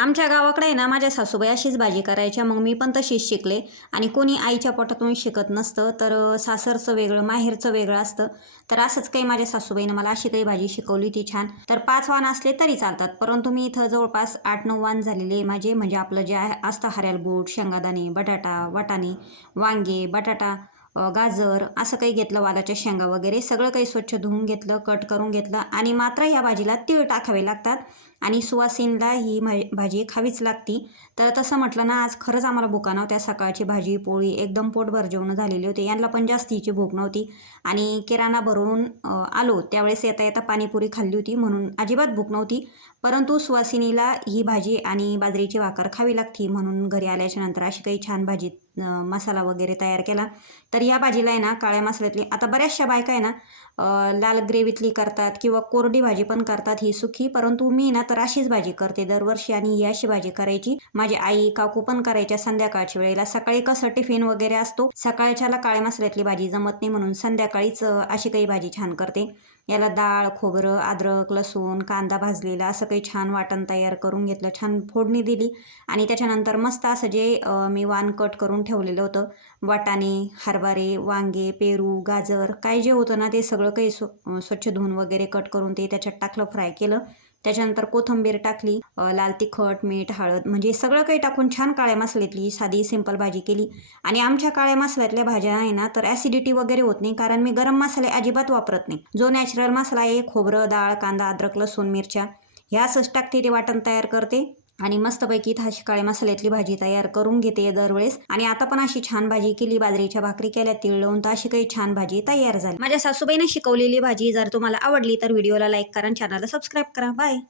आमच्या गावाकडे आहे ना माझ्या सासूबाई अशीच भाजी करायच्या, मग मी पण तशीच शिकले. आणि कोणी आईच्या पोटातून शिकत नसतं, तर सासरचं वेगळं माहेरचं वेगळं असतं. तर असंच काही माझ्या सासूबाईनं मला अशी काही भाजी शिकवली ती छान. तर 5 वाण असले तरी चालतात, परंतु मी इथं जवळपास 8-9 वाण झालेले आहे माझे. म्हणजे आपलं जे असतं हऱ्याल बूट, शेंगादाणे, बटाटा, वाटाणे, वांगे, बटाटा, गाजर असं काही घेतलं, वालाच्या शेंगा वगैरे सगळं काही स्वच्छ धुवून घेतलं, कट करून घेतलं. आणि मात्र या भाजीला तीळ टाकावे लागतात आणि सुवासिनीला ही भाजी खावीच लागती. तर तसं म्हटलं ना, आज खरंच आम्हाला भुका नव्हत्या. सकाळची भाजी पोळी एकदम पोटभर जेवण झालेली होते. यांना पण जास्तीची भूक नव्हती आणि किराणा भरून आलो त्यावेळेस येता येता पाणीपुरी खाल्ली होती, म्हणून अजिबात भूक नव्हती. परंतु सुवासिनीला ही भाजी आणि बाजरीची भाकर खावी लागती, म्हणून घरी आल्याच्या नंतर अशी काही छान भाजी मसाला वगैरे तयार केला. तर या भाजीला आहे ना काळ्या मसाल्यातली, आता बऱ्याचशा बायका आहे ना लाल ग्रेव्हीतली करतात किंवा कोरडी भाजी पण करतात ही सुकी, परंतु मी ना तर अशीच भाजी करते दरवर्षी. आणि ही अशी भाजी करायची माझी आई काकू पण करायच्या संध्याकाळच्या वेळेला. सकाळी कसं टिफिन वगैरे असतो, सकाळच्याला काळ्या मसाल्यातली भाजी जमत नाही, म्हणून संध्याकाळीच अशी काही भाजी छान करते. याला डाळ, खोबरं, अद्रक, लसूण, कांदा भाजलेला असं काही छान वाटण तयार करून घेतलं, छान फोडणी दिली. आणि त्याच्यानंतर मस्त असं जे मी वाण कट करून ठेवलेलं होतं, वाटाणे, हरभरे, वांगे, पेरू, गाजर काय जे होतं ना ते सगळं काही स्वच्छ धुवून वगैरे कट करून ते त्याच्यात टाकलं, फ्राय केलं. त्याच्यानंतर कोथिंबीर टाकली, लाल तिखट, मीठ, हळद म्हणजे सगळं काही टाकून छान काळ्या मसाल्यातली साधी सिंपल भाजी केली. आणि आमच्या काळ्या मसाल्यातल्या भाज्या आहे ना तर ॲसिडिटी वगैरे होत नाही, कारण मी गरम मसाले अजिबात वापरत नाही. जो नॅचरल मसाला आहे खोबरं, डाळ, कांदा, अद्रक, लसूण, मिरच्या हे असंच टाकते, ते वाटण तयार करते आणि मस्तपैकी अशी काळ्या मसाल्यातली भाजी तयार करून घेते दरवेळेस. आणि आता पण अशी छान भाजी केली, बाजरीच्या भाकरी केल्या तीळ लावून, तर अशी काही छान भाजी तयार झाली. माझ्या सासूबाईने शिकवलेली भाजी जर तुम्हाला आवडली तर व्हिडिओला लाईक करा, चॅनलला सबस्क्राईब करा. बाय.